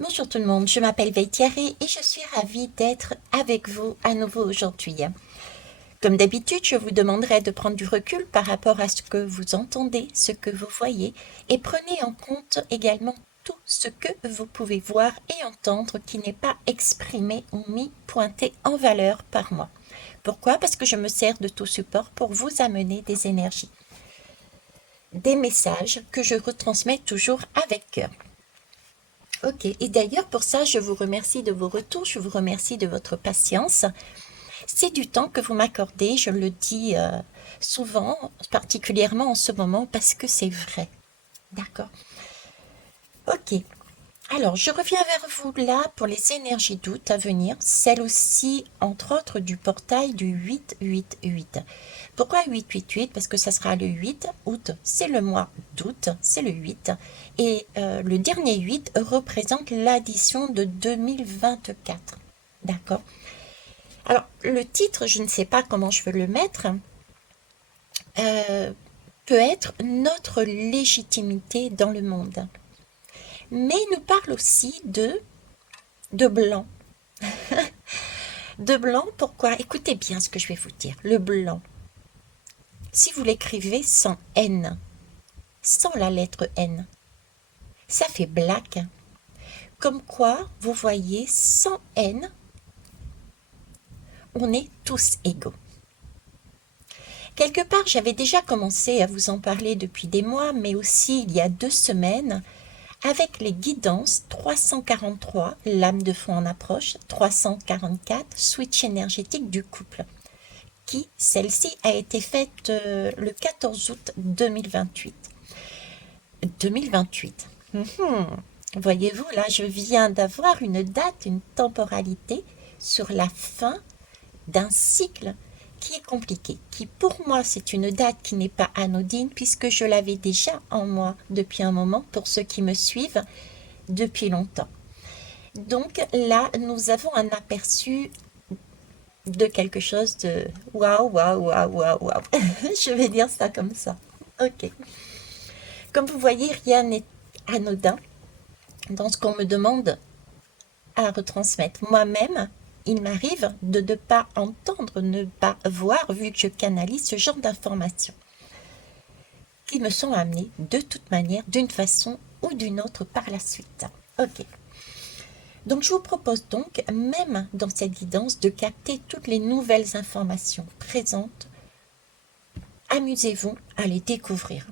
Bonjour tout le monde, je m'appelle Veille Thierry et je suis ravie d'être avec vous à nouveau aujourd'hui. Comme d'habitude, je vous demanderai de prendre du recul par rapport à ce que vous entendez, ce que vous voyez, et prenez en compte également tout ce que vous pouvez voir et entendre qui n'est pas exprimé ou mis pointé en valeur par moi. Pourquoi? Parce que je me sers de tout support pour vous amener des énergies, des messages que je retransmets toujours avec cœur. Ok, et d'ailleurs pour ça, je vous remercie de vos retours, je vous remercie de votre patience. C'est du temps que vous m'accordez, je le dis souvent, particulièrement en ce moment, parce que c'est vrai. D'accord. Ok, alors je reviens vers vous là pour les énergies d'août à venir, celles aussi, entre autres, du portail du 888. Pourquoi 888? Parce que ça sera le 8 août, c'est le mois d'août, c'est le 8, et le dernier 8 représente l'addition de 2024. D'accord. Alors, le titre, je ne sais pas comment je veux le mettre, euh, peut être notre légitimité dans le monde. Mais il nous parle aussi de blanc. De blanc, pourquoi? Écoutez bien ce que je vais vous dire. Le blanc, si vous l'écrivez sans N, sans la lettre N, ça fait black. Comme quoi, vous voyez, sans N, on est tous égaux. Quelque part, j'avais déjà commencé à vous en parler depuis des mois, mais aussi il y a 2 semaines, avec les guidances 343, lame de fond en approche, 344, switch énergétique du couple, qui, celle-ci, a été faite le 14 août 2028. 2028. Voyez-vous, là, je viens d'avoir une date, une temporalité sur la fin d'un cycle qui est compliqué, qui pour moi c'est une date qui n'est pas anodine puisque je l'avais déjà en moi depuis un moment pour ceux qui me suivent depuis longtemps. Donc là, nous avons un aperçu de quelque chose de waouh, waouh, waouh, waouh, waouh. Je vais dire ça comme ça. Ok. Comme vous voyez, rien n'est anodin dans ce qu'on me demande à retransmettre. Moi-même, il m'arrive de ne pas entendre, ne pas voir, vu que je canalise ce genre d'informations qui me sont amenées de toute manière, d'une façon ou d'une autre par la suite. Ok. Donc je vous propose donc, même dans cette guidance, de capter toutes les nouvelles informations présentes. Amusez-vous à les découvrir.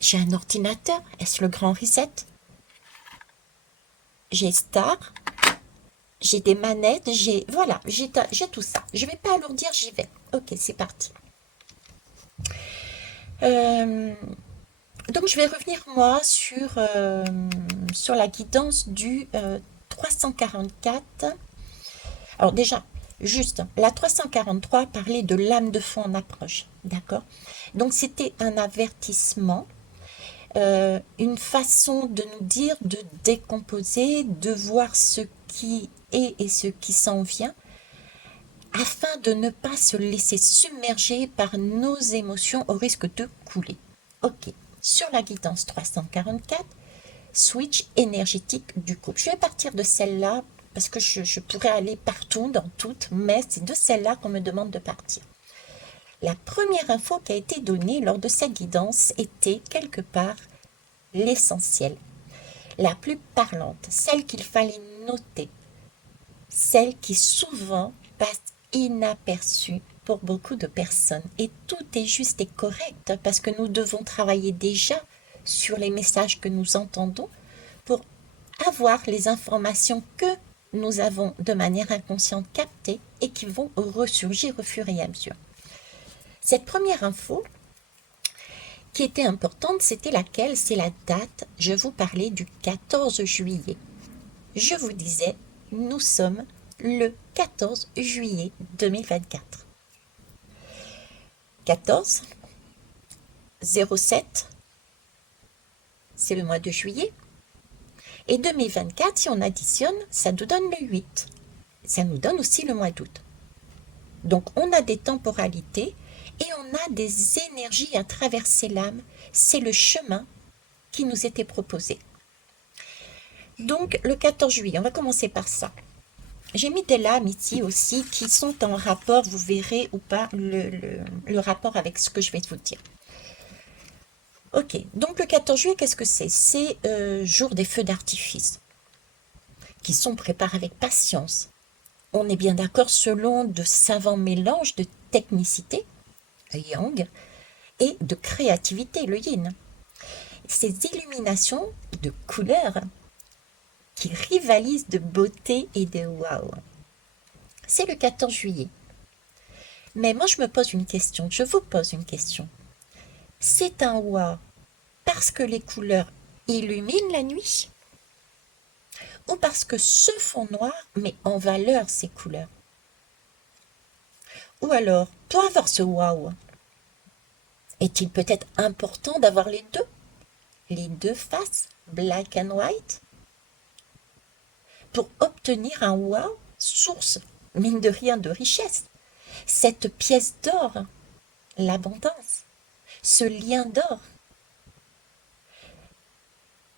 J'ai un ordinateur, est-ce le grand reset? J'ai Star, j'ai des manettes, voilà, j'ai tout ça. Je ne vais pas alourdir, j'y vais. Ok, c'est parti. Donc je vais revenir moi sur la guidance du 344. Alors déjà, juste, la 343 parlait de lame de fond en approche, d'accord? Donc c'était un avertissement, une façon de nous dire de décomposer, de voir ce qui est et ce qui s'en vient, afin de ne pas se laisser submerger par nos émotions au risque de couler. Ok, sur la guidance 344, switch énergétique du couple. Je vais partir de celle-là parce que je pourrais aller partout dans toutes, mais c'est de celle-là qu'on me demande de partir. La première info qui a été donnée lors de cette guidance était quelque part l'essentiel, la plus parlante, celle qu'il fallait noter, celle qui souvent passe inaperçue pour beaucoup de personnes. Et tout est juste et correct parce que nous devons travailler déjà sur les messages que nous entendons pour avoir les informations que nous avons de manière inconsciente captées et qui vont ressurgir au fur et à mesure. Cette première info qui était importante, c'était laquelle? C'est la date. Je vous parlais du 14 juillet. Je vous disais, nous sommes le 14 juillet 2024. 14, 07, c'est le mois de juillet. Et 2024, si on additionne, ça nous donne le 8. Ça nous donne aussi le mois d'août. Donc on a des temporalités et on a des énergies à traverser l'âme. C'est le chemin qui nous était proposé. Donc, le 14 juillet, on va commencer par ça. J'ai mis des lames ici aussi qui sont en rapport, vous verrez ou pas le rapport avec ce que je vais vous dire. Ok, donc le 14 juillet, qu'est-ce que c'est? C'est jour des feux d'artifice qui sont préparés avec patience. On est bien d'accord selon de savants mélanges de technicité, le yang, et de créativité, le yin. Ces illuminations de couleurs qui rivalisent de beauté et de waouh. C'est le 14 juillet. Mais moi, je me pose une question, je vous pose une question. C'est un waouh parce que les couleurs illuminent la nuit ou parce que ce fond noir met en valeur ces couleurs? Ou alors, pour avoir ce waouh, est-il peut-être important d'avoir les deux faces, black and white, pour obtenir un waouh, source, mine de rien, de richesse? Cette pièce d'or, l'abondance, ce lien d'or,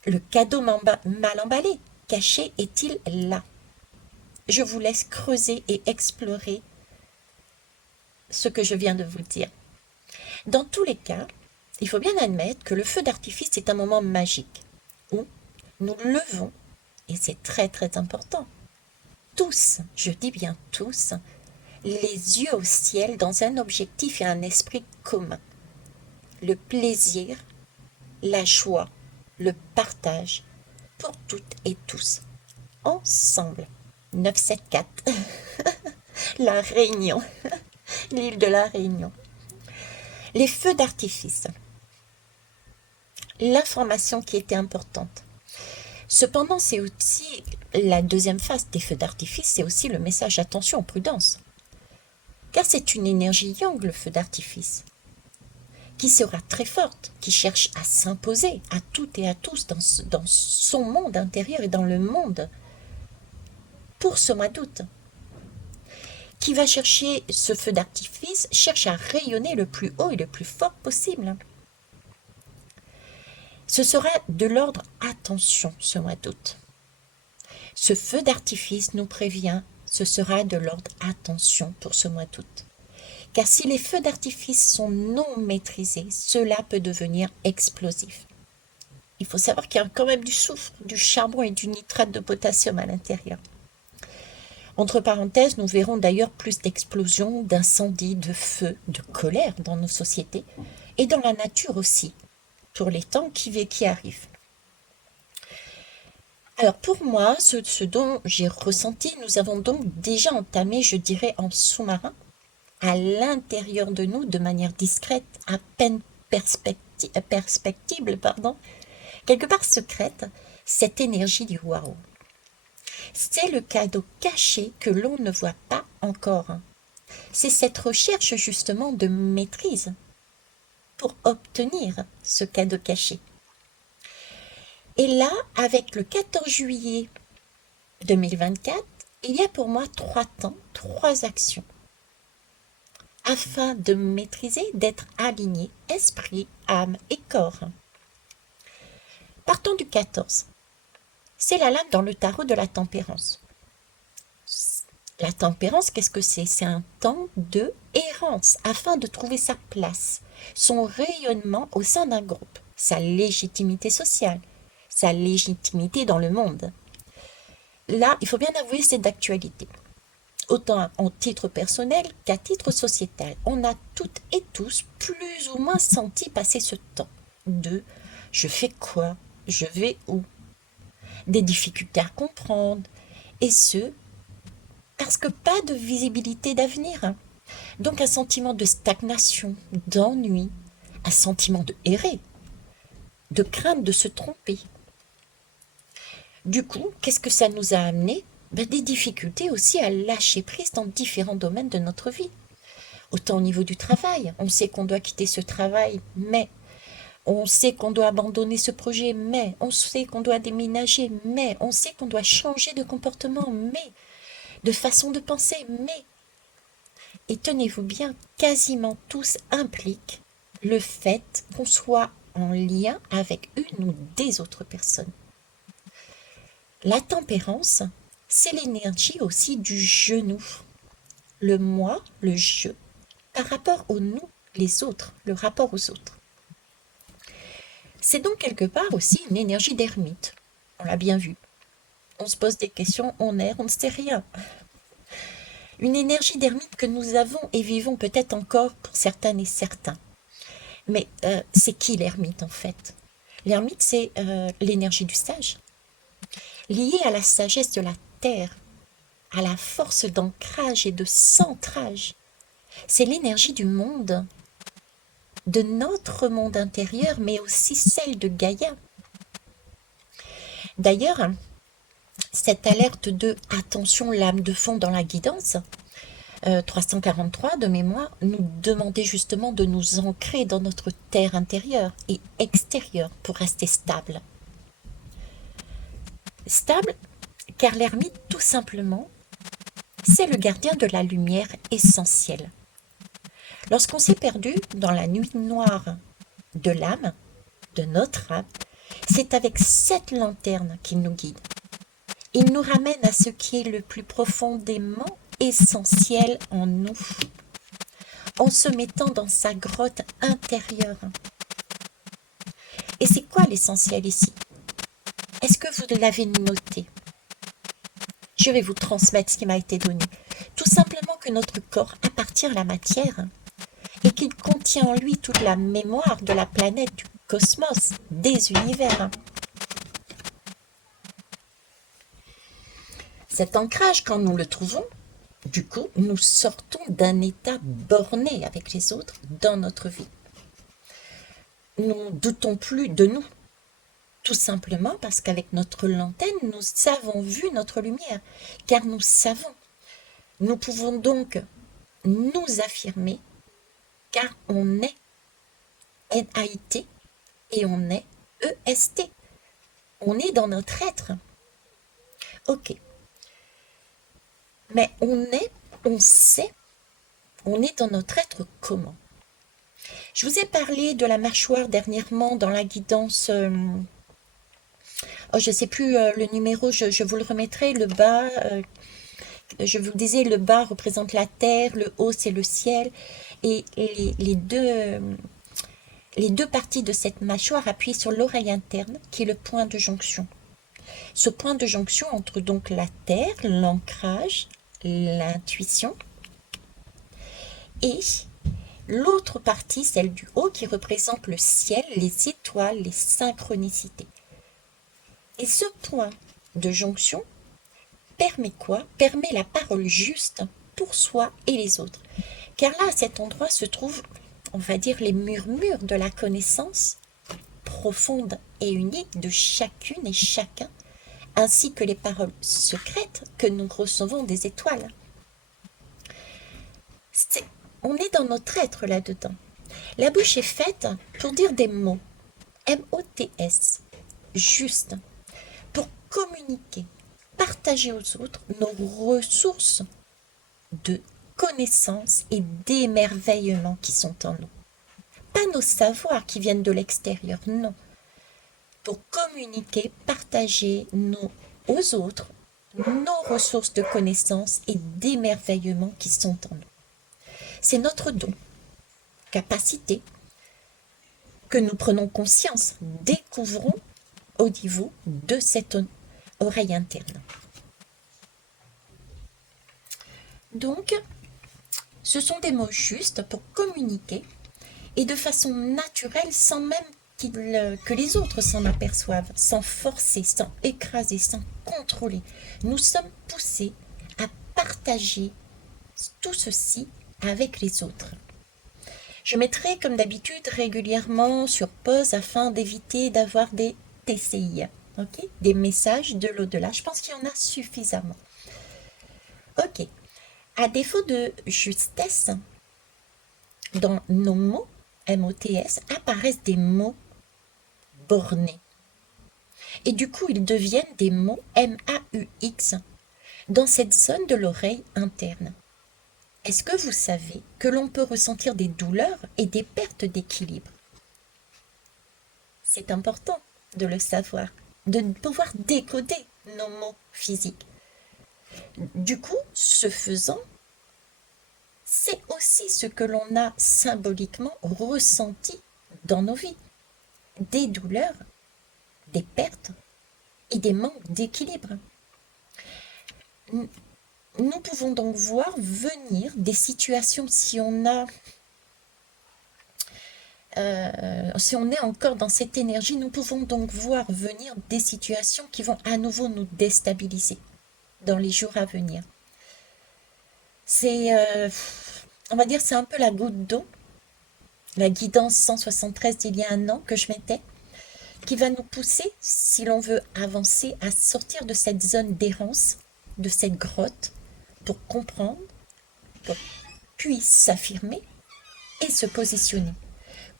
le cadeau mal emballé, caché est-il là? Je vous laisse creuser et explorer ce que je viens de vous dire. Dans tous les cas, il faut bien admettre que le feu d'artifice est un moment magique où nous levons, et c'est très très important, tous, je dis bien tous, les yeux au ciel dans un objectif et un esprit commun. Le plaisir, la joie, le partage pour toutes et tous. Ensemble. 974. La Réunion. L'île de la Réunion. Les feux d'artifice. L'information qui était importante. Cependant, c'est aussi la deuxième phase des feux d'artifice, c'est aussi le message attention, prudence. Car c'est une énergie yang, le feu d'artifice, qui sera très forte, qui cherche à s'imposer à toutes et à tous dans son monde intérieur et dans le monde pour ce mois d'août. Qui va chercher ce feu d'artifice, cherche à rayonner le plus haut et le plus fort possible. Ce sera de l'ordre attention ce mois d'août. Ce feu d'artifice nous prévient, ce sera de l'ordre attention pour ce mois d'août. Car si les feux d'artifice sont non maîtrisés, cela peut devenir explosif. Il faut savoir qu'il y a quand même du soufre, du charbon et du nitrate de potassium à l'intérieur. Entre parenthèses, nous verrons d'ailleurs plus d'explosions, d'incendies, de feux, de colère dans nos sociétés et dans la nature aussi, pour les temps qui arrivent. Alors pour moi, ce dont j'ai ressenti, nous avons donc déjà entamé, je dirais, en sous-marin, à l'intérieur de nous, de manière discrète, à peine perspectible, quelque part secrète, cette énergie du waouh. C'est le cadeau caché que l'on ne voit pas encore. C'est cette recherche justement de maîtrise pour obtenir ce cadeau caché. Et là, avec le 14 juillet 2024, il y a pour moi 3 temps, 3 actions afin de maîtriser, d'être aligné, esprit, âme et corps. Partons du 14. C'est la lame dans le tarot de la tempérance. La tempérance, qu'est-ce que c'est? C'est un temps de errance afin de trouver sa place, son rayonnement au sein d'un groupe, sa légitimité sociale, sa légitimité dans le monde. Là, il faut bien avouer, c'est d'actualité. Autant en titre personnel qu'à titre sociétal. On a toutes et tous plus ou moins senti passer ce temps de je fais quoi, je vais où, des difficultés à comprendre, et ce, parce que pas de visibilité d'avenir. Donc un sentiment de stagnation, d'ennui, un sentiment de errer, de crainte de se tromper. Du coup, qu'est-ce que ça nous a amené? Des difficultés aussi à lâcher prise dans différents domaines de notre vie. Autant au niveau du travail, on sait qu'on doit quitter ce travail, mais on sait qu'on doit abandonner ce projet, mais on sait qu'on doit déménager, mais on sait qu'on doit changer de comportement, mais de façon de penser, mais. Et tenez-vous bien, quasiment tous impliquent le fait qu'on soit en lien avec une ou des autres personnes. La tempérance, c'est l'énergie aussi du genou. Le moi, le je, par rapport au nous, les autres, le rapport aux autres. C'est donc quelque part aussi une énergie d'ermite. On l'a bien vu. On se pose des questions, on erre, on ne sait rien. Une énergie d'ermite que nous avons et vivons peut-être encore pour certaines et certains. Mais c'est qui l'ermite en fait? L'ermite, c'est l'énergie du sage, liée à la sagesse de la terre, à la force d'ancrage et de centrage. C'est l'énergie du monde, de notre monde intérieur, mais aussi celle de Gaïa. D'ailleurs, cette alerte de attention, l'âme de fond dans la guidance, 343 de mémoire, nous demandait justement de nous ancrer dans notre terre intérieure et extérieure pour rester stable. Stable, car l'ermite, tout simplement, c'est le gardien de la lumière essentielle. Lorsqu'on s'est perdu dans la nuit noire de l'âme, de notre âme, c'est avec cette lanterne qu'il nous guide. Il nous ramène à ce qui est le plus profondément essentiel en nous, en se mettant dans sa grotte intérieure. Et c'est quoi l'essentiel ici? Est-ce que vous l'avez noté? Je vais vous transmettre ce qui m'a été donné. Tout simplement que notre corps appartient à la matière et qu'il contient en lui toute la mémoire de la planète, du cosmos, des univers. Cet ancrage, quand nous le trouvons, du coup, nous sortons d'un état borné avec les autres dans notre vie. Nous ne doutons plus de nous, tout simplement parce qu'avec notre lanterne, nous avons vu notre lumière, car nous savons. Nous pouvons donc nous affirmer, car on est NAIT et on est EST. On est dans notre être. Ok. Mais on sait, on est dans notre être comment? Je vous ai parlé de la mâchoire dernièrement dans la guidance. Je ne sais plus le numéro, je vous le remettrai. Le bas, je vous disais, le bas représente la terre, le haut c'est le ciel. Et les deux parties de cette mâchoire appuient sur l'oreille interne qui est le point de jonction. Ce point de jonction entre donc la terre, l'ancrage, l'intuition, et l'autre partie, celle du haut, qui représente le ciel, les étoiles, les synchronicités. Et ce point de jonction permet quoi? Permet la parole juste pour soi et les autres. Car là, à cet endroit se trouvent, on va dire, les murmures de la connaissance profonde et unique de chacune et chacun, ainsi que les paroles secrètes que nous recevons des étoiles. On est dans notre être là-dedans. La bouche est faite pour dire des mots, M-O-T-S, juste, pour communiquer, partager aux autres nos ressources de connaissances et d'émerveillement qui sont en nous. Pas nos savoirs qui viennent de l'extérieur, non. Pour communiquer, partager aux autres nos ressources de connaissances et d'émerveillement qui sont en nous. C'est notre don, capacité, que nous prenons conscience, découvrons au niveau de cette oreille interne. Donc, ce sont des mots justes pour communiquer et de façon naturelle sans même que les autres s'en aperçoivent, sans forcer, sans écraser, sans contrôler. Nous sommes poussés à partager tout ceci avec les autres. Je mettrai comme d'habitude régulièrement sur pause afin d'éviter d'avoir des TCI, okay? Des messages de l'au-delà. Je pense qu'il y en a suffisamment. Ok. À défaut de justesse, dans nos mots, MOTS, apparaissent des mots bornés. Et du coup, ils deviennent des mots MAUX dans cette zone de l'oreille interne. Est-ce que vous savez que l'on peut ressentir des douleurs et des pertes d'équilibre? C'est important de le savoir, de pouvoir décoder nos mots physiques. Du coup, ce faisant, c'est aussi ce que l'on a symboliquement ressenti dans nos vies. Des douleurs, des pertes et des manques d'équilibre. Nous pouvons donc voir venir des situations si on est encore dans cette énergie, nous pouvons donc voir venir des situations qui vont à nouveau nous déstabiliser dans les jours à venir. C'est, on va dire, c'est un peu la goutte d'eau, la guidance 173 d'il y a un an que je mettais, qui va nous pousser, si l'on veut avancer, à sortir de cette zone d'errance, de cette grotte, pour comprendre, puis s'affirmer et se positionner.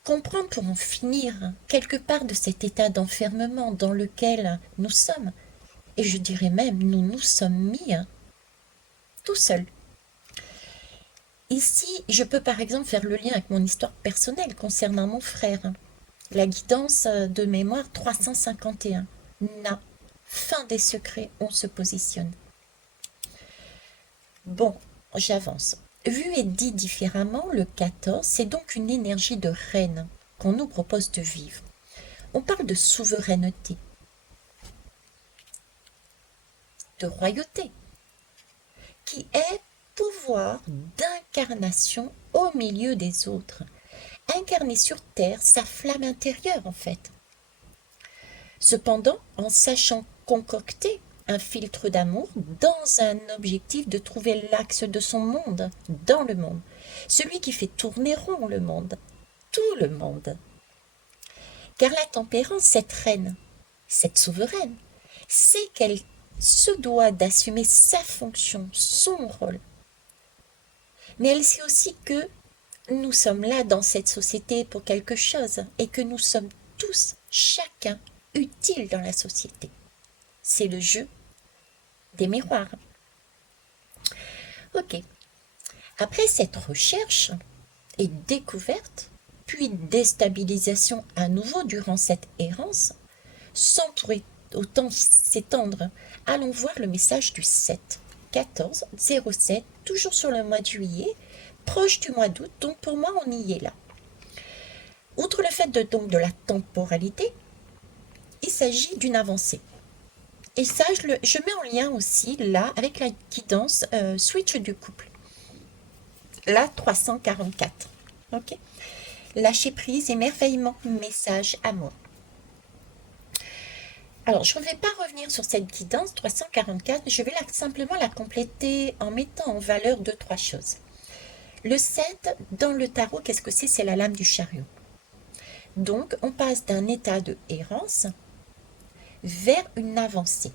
Comprendre pour en finir quelque part de cet état d'enfermement dans lequel nous sommes, et je dirais même nous nous sommes mis tout seuls. Ici, je peux par exemple faire le lien avec mon histoire personnelle concernant mon frère. La guidance de mémoire 351. Na, fin des secrets, on se positionne. Bon, j'avance. Vu et dit différemment, le 14, c'est donc une énergie de reine qu'on nous propose de vivre. On parle de souveraineté, de royauté, qui est pouvoir d'incarnation au milieu des autres. Incarner sur Terre sa flamme intérieure, en fait. Cependant, en sachant concocter un filtre d'amour dans un objectif de trouver l'axe de son monde, dans le monde, celui qui fait tourner rond le monde, tout le monde. Car la tempérance, cette reine, cette souveraine, sait qu'elle se doit d'assumer sa fonction, son rôle. Mais elle sait aussi que nous sommes là dans cette société pour quelque chose et que nous sommes tous, chacun, utiles dans la société. C'est le jeu des miroirs. Ok. Après cette recherche et découverte, puis déstabilisation à nouveau durant cette errance, sans pour autant s'étendre, allons voir le message du 7, 14, 07, toujours sur le mois de juillet, proche du mois d'août, donc pour moi on y est là. Outre le fait de la temporalité, il s'agit d'une avancée. Et ça, je mets en lien aussi là avec la guidance switch du couple. La 344. Ok. Lâcher prise, émerveillement, message, amour. Alors, je ne vais pas revenir sur cette guidance 344, je vais simplement la compléter en mettant en valeur 2-3 choses. Le 7, dans le tarot, qu'est-ce que c'est? C'est la lame du chariot. Donc, on passe d'un état de errance vers une avancée.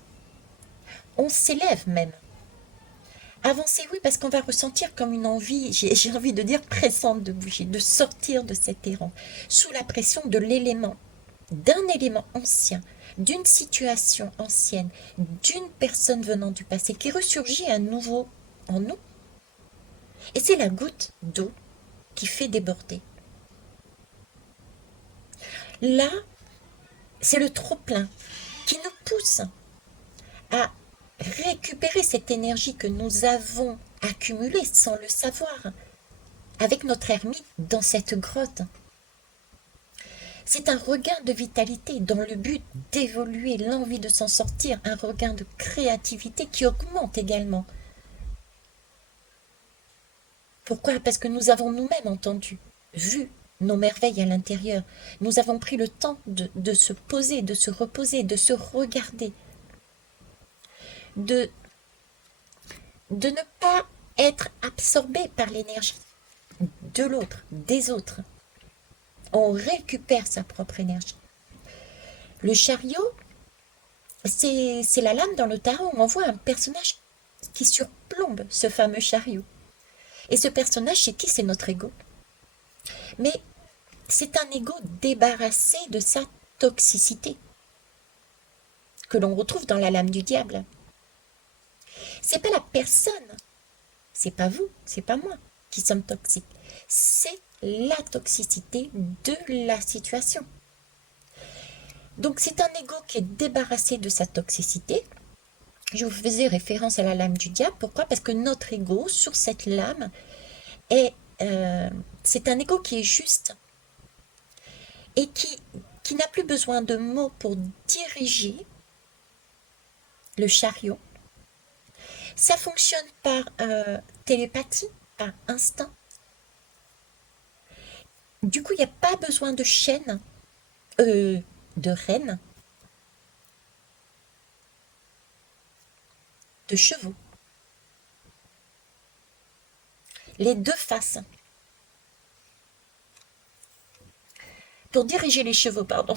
On s'élève même. Avancer, oui, parce qu'on va ressentir comme une envie, j'ai envie de dire pressante de bouger, de sortir de cet errant, sous la pression de l'élément, d'un élément ancien, d'une situation ancienne, d'une personne venant du passé qui ressurgit à nouveau en nous. Et c'est la goutte d'eau qui fait déborder. Là, c'est le trop-plein qui nous pousse à récupérer cette énergie que nous avons accumulée sans le savoir, avec notre ermite dans cette grotte. C'est un regain de vitalité dans le but d'évoluer, l'envie de s'en sortir, un regain de créativité qui augmente également. Pourquoi? Parce que nous avons nous-mêmes entendu, vu nos merveilles à l'intérieur. Nous avons pris le temps de se poser, de se reposer, de se regarder, de ne pas être absorbé par l'énergie de l'autre, des autres. On récupère sa propre énergie. Le chariot, c'est la lame dans le tarot où on voit un personnage qui surplombe ce fameux chariot. Et ce personnage, c'est qui? C'est notre ego. Mais c'est un ego débarrassé de sa toxicité, que l'on retrouve dans la lame du diable. C'est pas la personne, c'est pas vous, c'est pas moi qui sommes toxiques. C'est la toxicité de la situation. Donc c'est un ego qui est débarrassé de sa toxicité, Je vous faisais référence à la lame du diable. Pourquoi? Parce que notre ego, sur cette lame, c'est un ego qui est juste et qui n'a plus besoin de mots pour diriger le chariot. Ça fonctionne par télépathie, par instinct. Du coup, il n'y a pas besoin de chaîne, de rênes, de chevaux. Les deux faces. Pour diriger les chevaux, pardon.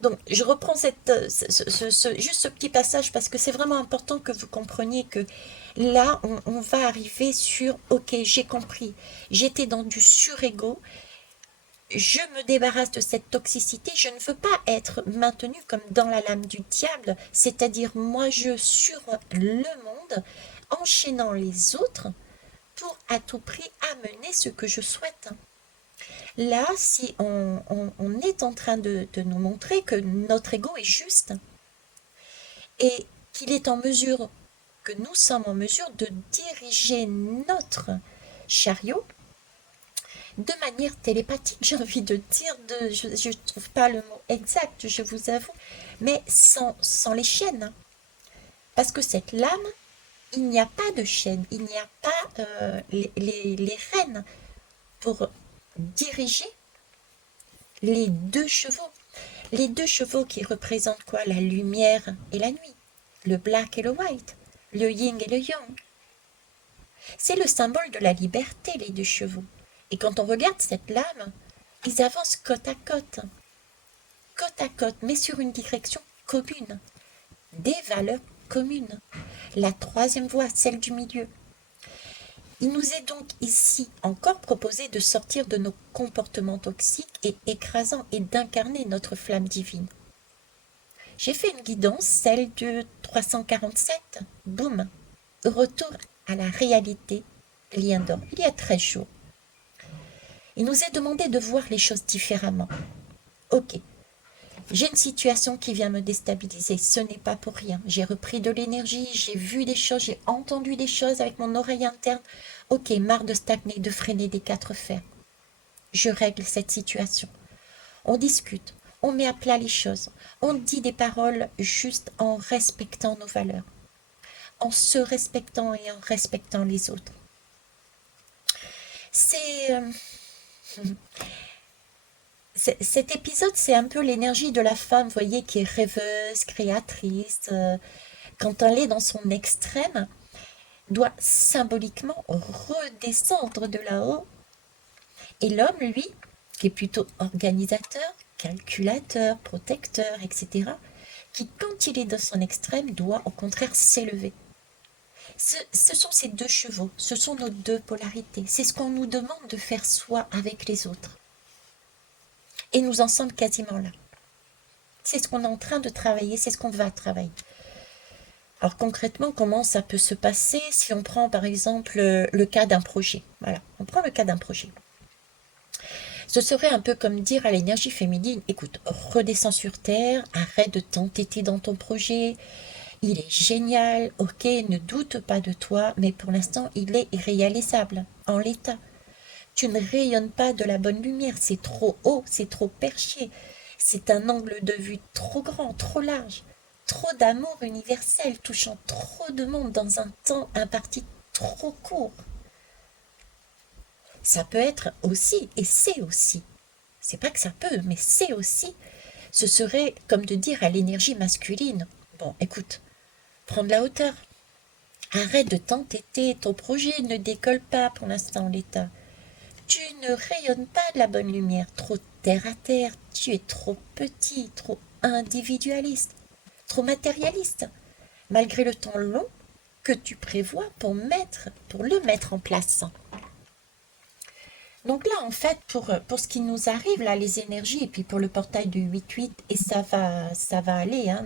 Donc, je reprends juste ce petit passage parce que c'est vraiment important que vous compreniez que là, on va arriver sur, ok, j'ai compris, j'étais dans du surego, je me débarrasse de cette toxicité, je ne veux pas être maintenue comme dans la lame du diable, c'est-à-dire moi je sur le monde, enchaînant les autres pour à tout prix amener ce que je souhaite. Là, si on est en train de nous montrer que notre ego est juste et qu'il est en mesure, que nous sommes en mesure de diriger notre chariot de manière télépathique, j'ai envie de dire, je ne trouve pas le mot exact, je vous avoue, mais sans les chaînes. Parce que cette lame, il n'y a pas de chaîne, il n'y a pas les rênes pour diriger les deux chevaux. Les deux chevaux qui représentent quoi? La lumière et la nuit, le black et le white, le yin et le yang. C'est le symbole de la liberté, les deux chevaux. Et quand on regarde cette lame, ils avancent côte à côte, mais sur une direction commune, des valeurs communes. La troisième voie, celle du milieu. Il nous est donc ici encore proposé de sortir de nos comportements toxiques et écrasants et d'incarner notre flamme divine. J'ai fait une guidance, celle de 347. Boum. Retour à la réalité, lien d'or. Il y a 13 jours. Il nous est demandé de voir les choses différemment. Ok, j'ai une situation qui vient me déstabiliser, ce n'est pas pour rien. J'ai repris de l'énergie, j'ai vu des choses, j'ai entendu des choses avec mon oreille interne. Ok, marre de stagner, de freiner des quatre fers. Je règle cette situation. On discute, on met à plat les choses, on dit des paroles juste en respectant nos valeurs, en se respectant et en respectant les autres. Cet épisode, c'est un peu l'énergie de la femme, vous voyez, qui est rêveuse, créatrice. Quand elle est dans son extrême, doit symboliquement redescendre de là-haut. Et l'homme, lui, qui est plutôt organisateur, calculateur, protecteur, etc., qui, quand il est dans son extrême, doit au contraire s'élever. Ce sont ces deux chevaux, ce sont nos deux polarités. C'est ce qu'on nous demande de faire soi avec les autres. Et nous en sommes quasiment là. C'est ce qu'on est en train de travailler, c'est ce qu'on va travailler. Alors concrètement, comment ça peut se passer si on prend par exemple le cas d'un projet? Voilà, on prend le cas d'un projet. Ce serait un peu comme dire à l'énergie féminine, écoute, redescends sur terre, arrête de t'entêter dans ton projet, il est génial, ok, ne doute pas de toi, mais pour l'instant, il est irréalisable, en l'état. Tu ne rayonnes pas de la bonne lumière, c'est trop haut, c'est trop perché, c'est un angle de vue trop grand, trop large, trop d'amour universel touchant trop de monde dans un temps imparti trop court. Ça peut être aussi, et c'est aussi, c'est pas que ça peut, mais c'est aussi, ce serait comme de dire à l'énergie masculine, bon, écoute, prends de la hauteur, arrête de t'entêter, ton projet ne décolle pas pour l'instant en l'état. Tu ne rayonnes pas de la bonne lumière, trop terre à terre, tu es trop petit, trop individualiste, trop matérialiste, malgré le temps long que tu prévois pour le mettre en place. Donc là, en fait, pour ce qui nous arrive, là, les énergies, et puis pour le portail de 8-8, et ça va aller, hein,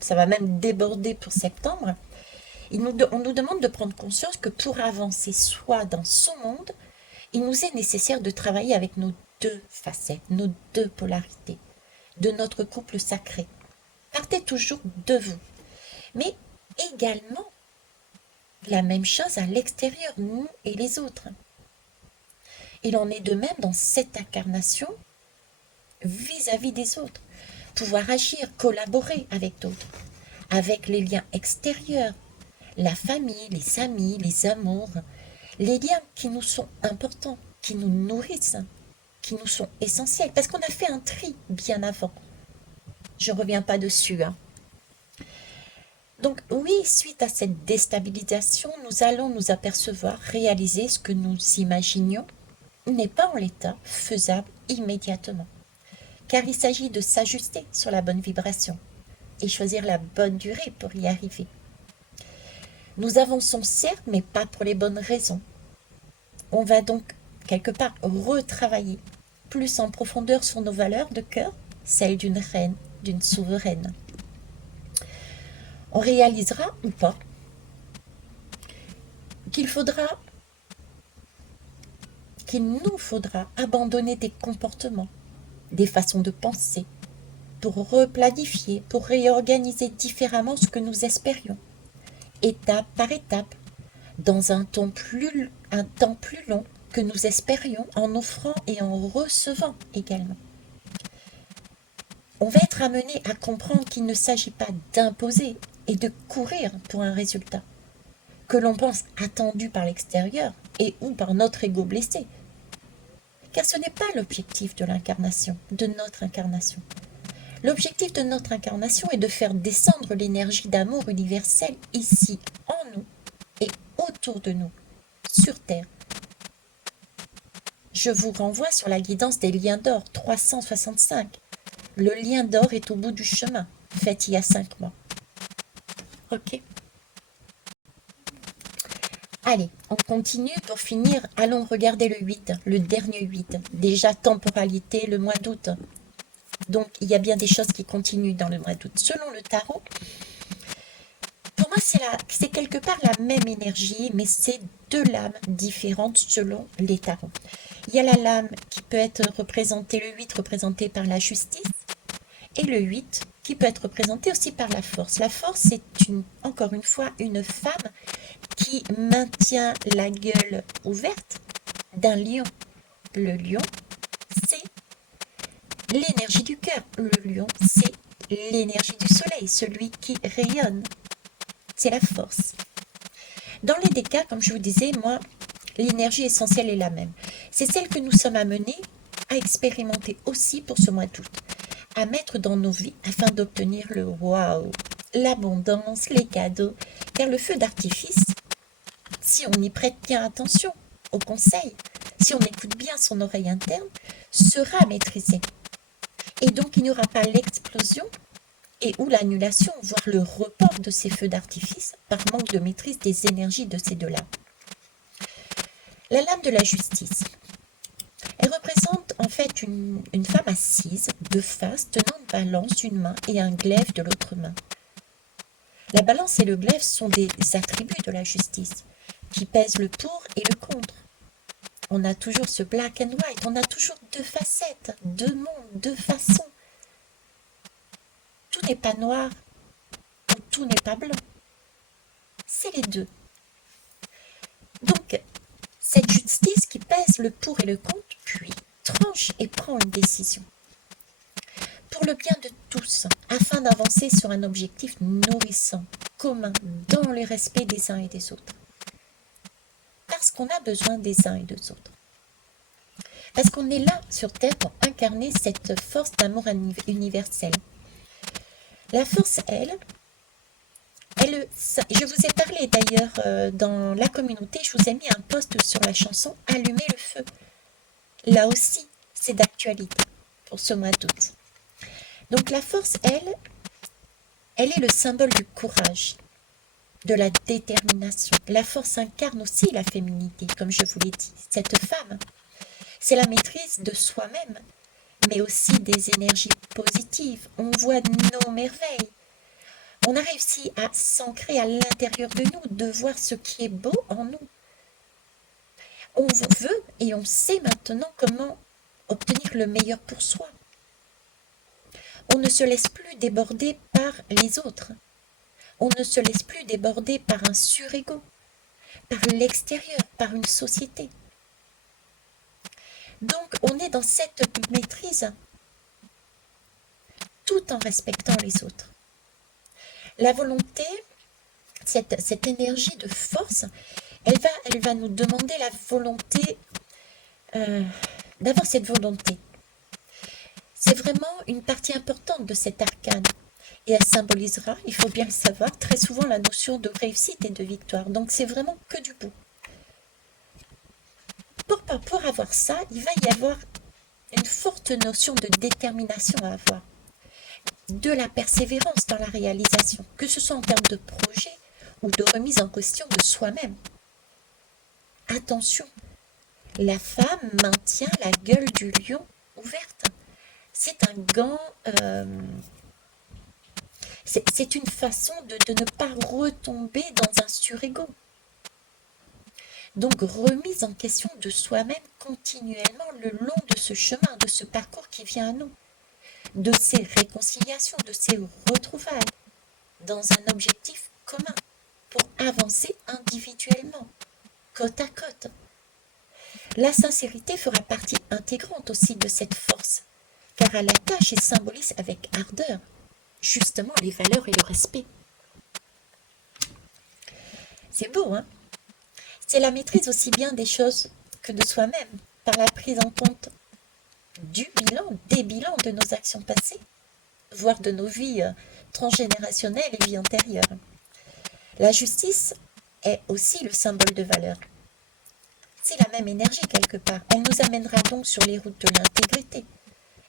ça va même déborder pour septembre, on nous demande de prendre conscience que pour avancer soi dans son monde, il nous est nécessaire de travailler avec nos deux facettes, nos deux polarités, de notre couple sacré. Pas partez toujours de vous. Mais également, la même chose à l'extérieur, nous et les autres. Il en est de même dans cette incarnation vis-à-vis des autres. Pouvoir agir, collaborer avec d'autres, avec les liens extérieurs, la famille, les amis, les amours, les liens qui nous sont importants, qui nous nourrissent, qui nous sont essentiels, parce qu'on a fait un tri bien avant. Je ne reviens pas dessus. Donc oui, suite à cette déstabilisation, nous allons nous apercevoir, réaliser ce que nous imaginions n'est pas en l'état faisable immédiatement. Car il s'agit de s'ajuster sur la bonne vibration et choisir la bonne durée pour y arriver. Nous avançons certes, mais pas pour les bonnes raisons. On va donc quelque part retravailler plus en profondeur sur nos valeurs de cœur, celles d'une reine, d'une souveraine. On réalisera ou pas qu'il nous faudra abandonner des comportements, des façons de penser, pour replanifier, pour réorganiser différemment ce que nous espérions, étape par étape, dans un temps plus long que nous espérions, en offrant et en recevant également. On va être amené à comprendre qu'il ne s'agit pas d'imposer et de courir pour un résultat que l'on pense attendu par l'extérieur et ou par notre ego blessé. Car ce n'est pas l'objectif de l'incarnation, de notre incarnation. L'objectif de notre incarnation est de faire descendre l'énergie d'amour universel ici, en nous et autour de nous, sur Terre. Je vous renvoie sur la guidance des liens d'or 365. Le lien d'or est au bout du chemin, fait il y a 5 mois. Ok. Allez, on continue pour finir. Allons regarder le 8, le dernier 8. Déjà temporalité, le mois d'août. Donc, il y a bien des choses qui continuent dans le mois d'août. Selon le tarot, pour moi, c'est quelque part la même énergie, mais c'est 2 lames différentes selon les tarots. Il y a la lame qui peut être représentée, le 8 représenté par la justice, et le 8 qui peut être représenté aussi par la force. La force, c'est encore une fois une femme qui maintient la gueule ouverte d'un lion. Le lion, c'est l'énergie du cœur. Le lion, c'est l'énergie du soleil, celui qui rayonne. C'est la force. Dans les décas, comme je vous disais, moi, l'énergie essentielle est la même. C'est celle que nous sommes amenés à expérimenter aussi pour ce mois d'août, à mettre dans nos vies afin d'obtenir le waouh, l'abondance, les cadeaux. Car le feu d'artifice, si on y prête bien attention aux conseils, si on écoute bien son oreille interne, sera maîtrisé. Et donc, il n'y aura pas l'explosion et ou l'annulation, voire le report de ces feux d'artifice par manque de maîtrise des énergies de ces 2 lames. La lame de la justice. Elle représente en fait une femme assise, de face, tenant une balance d'une main et un glaive de l'autre main. La balance et le glaive sont des attributs de la justice, qui pèsent le pour et le contre. On a toujours ce black and white, on a toujours 2 facettes, 2 mondes, 2 façons. Tout n'est pas noir, ou tout n'est pas blanc. C'est les 2. Donc, cette justice qui pèse le pour et le contre, puis tranche et prend une décision. Pour le bien de tous, afin d'avancer sur un objectif nourrissant, commun, dans le respect des uns et des autres. Parce qu'on a besoin des uns et des autres. Parce qu'on est là sur Terre pour incarner cette force d'amour universel. La force, je vous ai parlé d'ailleurs dans la communauté, je vous ai mis un post sur la chanson « Allumer le feu ». Là aussi, c'est d'actualité pour ce mois d'août. Donc la force, elle est le symbole du courage, de la détermination. La force incarne aussi la féminité, comme je vous l'ai dit. Cette femme, c'est la maîtrise de soi-même, mais aussi des énergies positives. On voit nos merveilles. On a réussi à s'ancrer à l'intérieur de nous, de voir ce qui est beau en nous. On veut et on sait maintenant comment obtenir le meilleur pour soi. On ne se laisse plus déborder par les autres. On ne se laisse plus déborder par un surego, par l'extérieur, par une société. Donc, on est dans cette maîtrise tout en respectant les autres. La volonté, cette énergie de force, elle va nous demander la volonté, d'avoir cette volonté. C'est vraiment une partie importante de cet arcane. Et elle symbolisera, il faut bien le savoir, très souvent la notion de réussite et de victoire. Donc c'est vraiment que du beau. Pour avoir ça, il va y avoir une forte notion de détermination à avoir. De la persévérance dans la réalisation, que ce soit en termes de projet ou de remise en question de soi-même. Attention, la femme maintient la gueule du lion ouverte. C'est un gant, c'est une façon de ne pas retomber dans un surego. Donc remise en question de soi-même continuellement le long de ce chemin, de ce parcours qui vient à nous, de ces réconciliations, de ces retrouvailles, dans un objectif commun, pour avancer individuellement, côte à côte. La sincérité fera partie intégrante aussi de cette force, car elle attache et symbolise avec ardeur, justement, les valeurs et le respect. C'est beau, hein? C'est la maîtrise aussi bien des choses que de soi-même, par la prise en compte des bilans de nos actions passées, voire de nos vies transgénérationnelles et vies antérieures. La justice est aussi le symbole de valeur. C'est la même énergie quelque part. Elle nous amènera donc sur les routes de l'intégrité.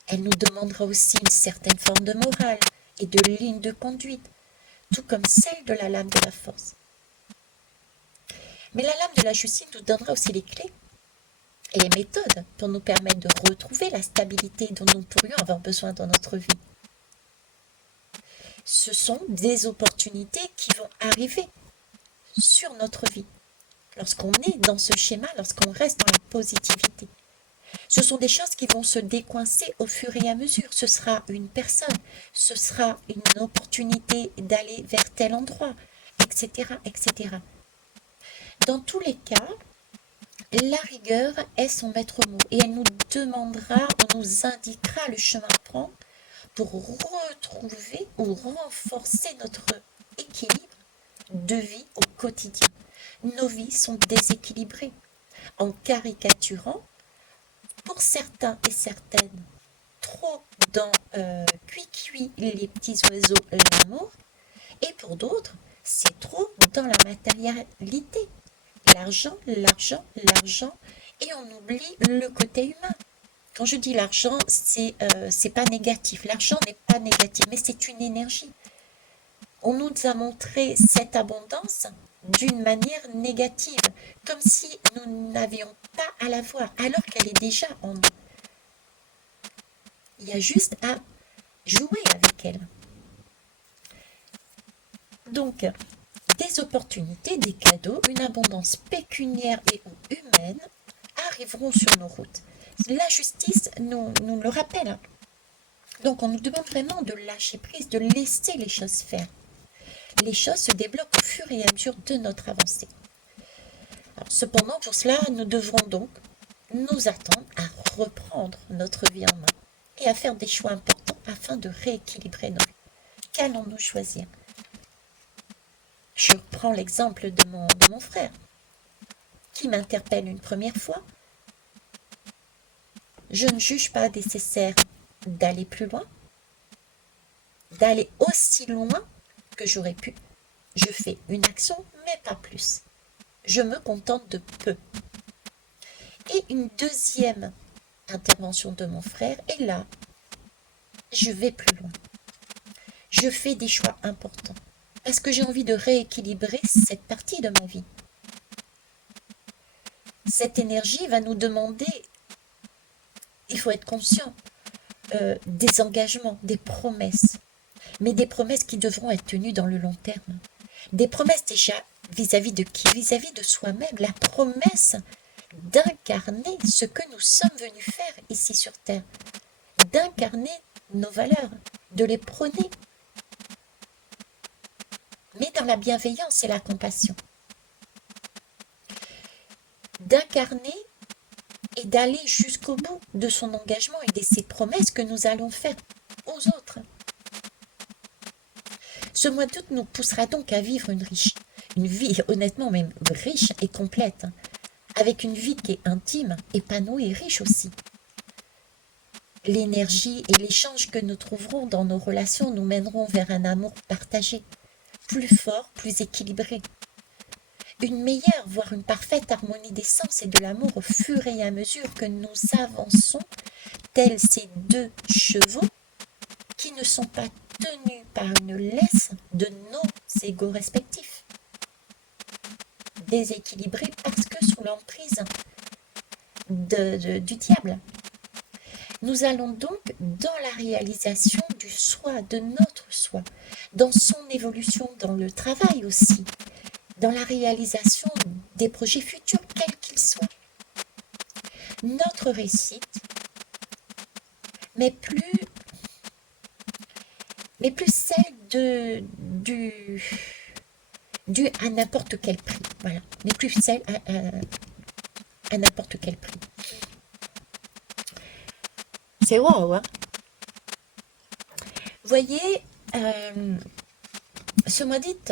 Elle nous demandera aussi une certaine forme de morale et de ligne de conduite, tout comme celle de la lame de la force. Mais la lame de la justice nous donnera aussi les clés et les méthodes pour nous permettre de retrouver la stabilité dont nous pourrions avoir besoin dans notre vie. Ce sont des opportunités qui vont arriver sur notre vie lorsqu'on est dans ce schéma, lorsqu'on reste dans la positivité. Ce sont des choses qui vont se décoincer au fur et à mesure. Ce sera une personne, ce sera une opportunité d'aller vers tel endroit, etc., etc. Dans tous les cas, la rigueur est son maître mot et elle nous demandera, on nous indiquera le chemin à prendre pour retrouver ou renforcer notre équilibre de vie au quotidien. Nos vies sont déséquilibrées. En caricaturant, pour certains et certaines, trop dans cuit les petits oiseaux, l'amour, et pour d'autres, c'est trop dans la matérialité. L'argent, l'argent, l'argent, et on oublie le côté humain. Quand je dis l'argent, c'est pas négatif. L'argent n'est pas négatif, mais c'est une énergie. On nous a montré cette abondance d'une manière négative, comme si nous n'avions pas à la voir, alors qu'elle est déjà en nous. Il y a juste à jouer avec elle. Donc, des opportunités, des cadeaux, une abondance pécuniaire et ou humaine arriveront sur nos routes. La justice nous le rappelle. Donc, on nous demande vraiment de lâcher prise, de laisser les choses faire. Les choses se débloquent au fur et à mesure de notre avancée. Alors, cependant, pour cela, nous devrons donc nous attendre à reprendre notre vie en main et à faire des choix importants afin de rééquilibrer nos vies. Qu'allons-nous choisir? Je reprends l'exemple de mon frère, qui m'interpelle une première fois. Je ne juge pas nécessaire d'aller plus loin, d'aller aussi loin que j'aurais pu. Je fais une action, mais pas plus. Je me contente de peu. Et une deuxième intervention de mon frère, et là, je vais plus loin. Je fais des choix importants, parce que j'ai envie de rééquilibrer cette partie de ma vie. Cette énergie va nous demander, il faut être conscient, des engagements, des promesses, mais des promesses qui devront être tenues dans le long terme. Des promesses déjà vis-à-vis de qui? Vis-à-vis de soi-même, la promesse d'incarner ce que nous sommes venus faire ici sur Terre, d'incarner nos valeurs, de les prôner, mais dans la bienveillance et la compassion. D'incarner et d'aller jusqu'au bout de son engagement et de ses promesses que nous allons faire aux autres. Ce mois d'août nous poussera donc à vivre une vie honnêtement même riche et complète, avec une vie qui est intime, épanouie et riche aussi. L'énergie et l'échange que nous trouverons dans nos relations nous mèneront vers un amour partagé, plus fort, plus équilibré. Une meilleure, voire une parfaite harmonie des sens et de l'amour au fur et à mesure que nous avançons, tels ces deux chevaux qui ne sont pas tenus par une laisse de nos égos respectifs. Déséquilibrés parce que sous l'emprise du diable. Nous allons donc dans la réalisation du soi, de notre soi, dans son évolution, dans le travail aussi, dans la réalisation des projets futurs, quels qu'ils soient. Notre réussite, mais plus celle due à n'importe quel prix, voilà, mais plus celle à n'importe quel prix. C'est wow, hein. Voyez, ce mois d'août,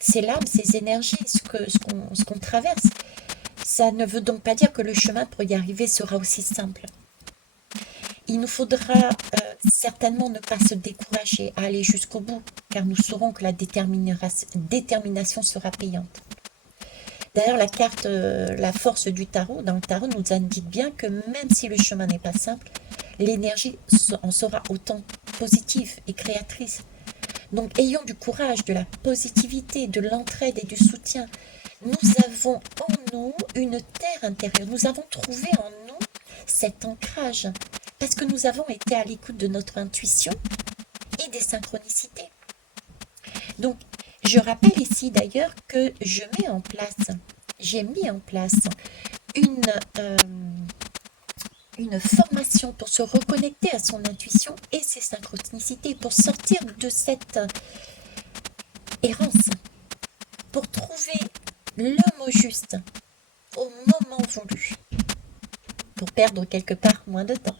ces lames, ces énergies, ce qu'on traverse, ça ne veut donc pas dire que le chemin pour y arriver sera aussi simple. Il nous faudra certainement ne pas se décourager à aller jusqu'au bout, car nous saurons que la détermination sera payante. D'ailleurs, la carte, la force du tarot, dans le tarot, nous indique bien que même si le chemin n'est pas simple, l'énergie en sera autant positive et créatrice. Donc, ayons du courage, de la positivité, de l'entraide et du soutien. Nous avons en nous une terre intérieure. Nous avons trouvé en nous cet ancrage parce que nous avons été à l'écoute de notre intuition et des synchronicités. Donc, je rappelle ici d'ailleurs que j'ai mis en place une formation pour se reconnecter à son intuition et ses synchronicités, pour sortir de cette errance, pour trouver le mot juste au moment voulu, pour perdre quelque part moins de temps.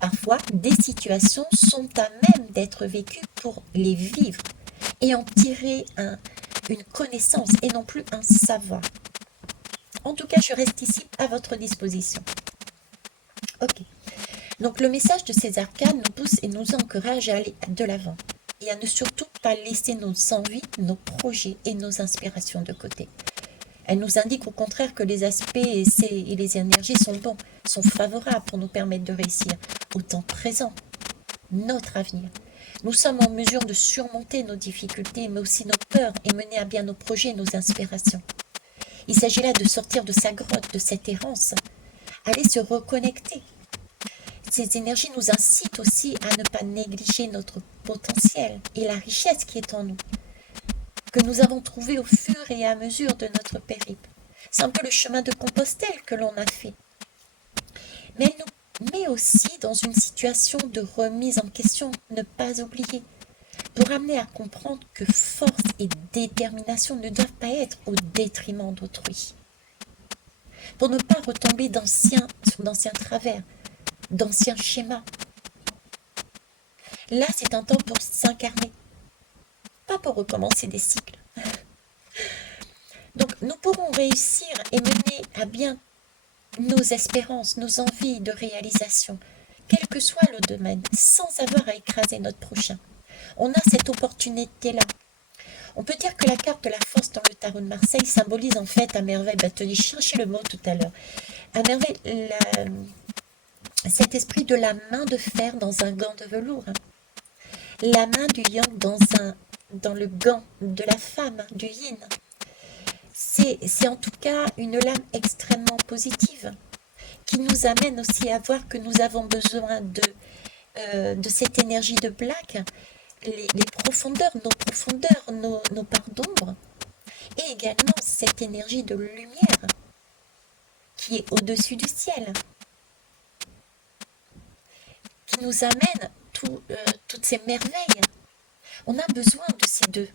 Parfois, des situations sont à même d'être vécues pour les vivre et en tirer une connaissance et non plus un savoir. En tout cas, je reste ici à votre disposition. Ok. Donc, le message de ces arcanes nous pousse et nous encourage à aller de l'avant et à ne surtout pas laisser nos envies, nos projets et nos inspirations de côté. Elle nous indique au contraire que les aspects et les énergies sont bons, sont favorables pour nous permettre de réussir au temps présent, notre avenir. Nous sommes en mesure de surmonter nos difficultés, mais aussi nos peurs et mener à bien nos projets et nos inspirations. Il s'agit là de sortir de sa grotte, de cette errance, aller se reconnecter. Ces énergies nous incitent aussi à ne pas négliger notre potentiel et la richesse qui est en nous, que nous avons trouvé au fur et à mesure de notre périple. C'est un peu le chemin de Compostelle que l'on a fait. Mais elle nous met aussi dans une situation de remise en question, ne pas oublier, pour amener à comprendre que force et détermination ne doivent pas être au détriment d'autrui. Pour ne pas retomber sur d'anciens travers, d'anciens schémas. Là, c'est un temps pour s'incarner, pas pour recommencer des cycles. Donc, nous pourrons réussir et mener à bien nos espérances, nos envies de réalisation, quel que soit le domaine, sans avoir à écraser notre prochain. On a cette opportunité-là. On peut dire que la carte de la force dans le tarot de Marseille symbolise en fait à merveille, j'ai cherché le mot tout à l'heure, à merveille cet esprit de la main de fer dans un gant de velours. La main du yang dans le gant de la femme, du yin. C'est en tout cas une lame extrêmement positive qui nous amène aussi à voir que nous avons besoin de cette énergie de black, les profondeurs, nos parts d'ombre, et également cette énergie de lumière qui est au-dessus du ciel, qui nous amène toutes ces merveilles. On a besoin de ces deux.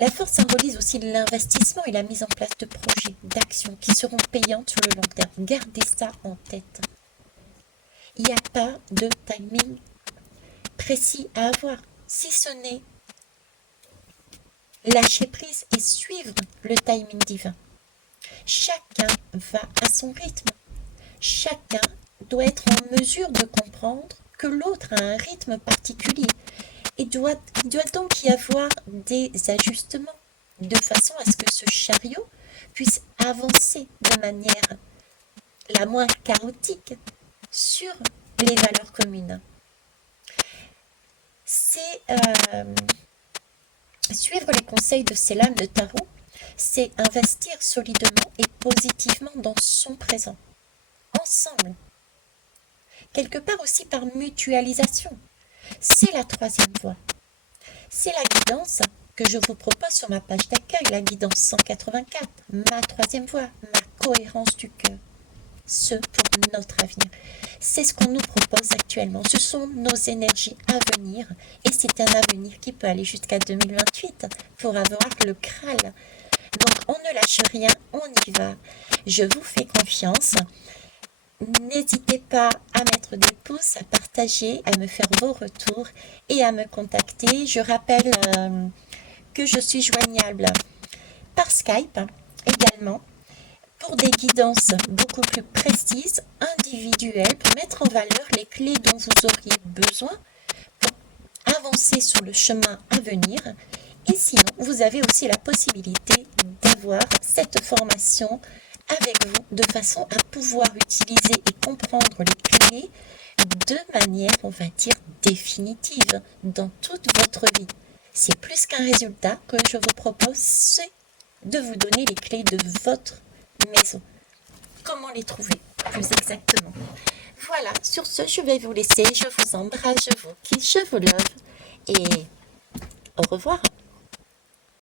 La force symbolise aussi l'investissement et la mise en place de projets, d'actions qui seront payantes sur le long terme. Gardez ça en tête. Il n'y a pas de timing précis à avoir, si ce n'est lâcher prise et suivre le timing divin. Chacun va à son rythme. Chacun doit être en mesure de comprendre que l'autre a un rythme particulier. Il doit donc y avoir des ajustements de façon à ce que ce chariot puisse avancer de manière la moins chaotique sur les valeurs communes. C'est suivre les conseils de ces lames de tarot, c'est investir solidement et positivement dans son présent, ensemble. Quelque part aussi par mutualisation. C'est la troisième voie. C'est la guidance que je vous propose sur ma page d'accueil, la guidance 184, ma troisième voie, ma cohérence du cœur. Ce pour notre avenir. C'est ce qu'on nous propose actuellement. Ce sont nos énergies à venir et c'est un avenir qui peut aller jusqu'à 2028 pour avoir le Graal. Donc on ne lâche rien, on y va. Je vous fais confiance. N'hésitez pas à mettre des pouces, à partager, à me faire vos retours et à me contacter. Je rappelle que je suis joignable par Skype également pour des guidances beaucoup plus précises, individuelles, pour mettre en valeur les clés dont vous auriez besoin pour avancer sur le chemin à venir. Et sinon, vous avez aussi la possibilité d'avoir cette formation avec vous de façon à pouvoir utiliser et comprendre les clés de manière, on va dire, définitive dans toute votre vie. C'est plus qu'un résultat que je vous propose, c'est de vous donner les clés de votre maison. Comment les trouver plus exactement? Voilà, sur ce, je vais vous laisser. Je vous embrasse, je vous kiffe, je vous love et au revoir.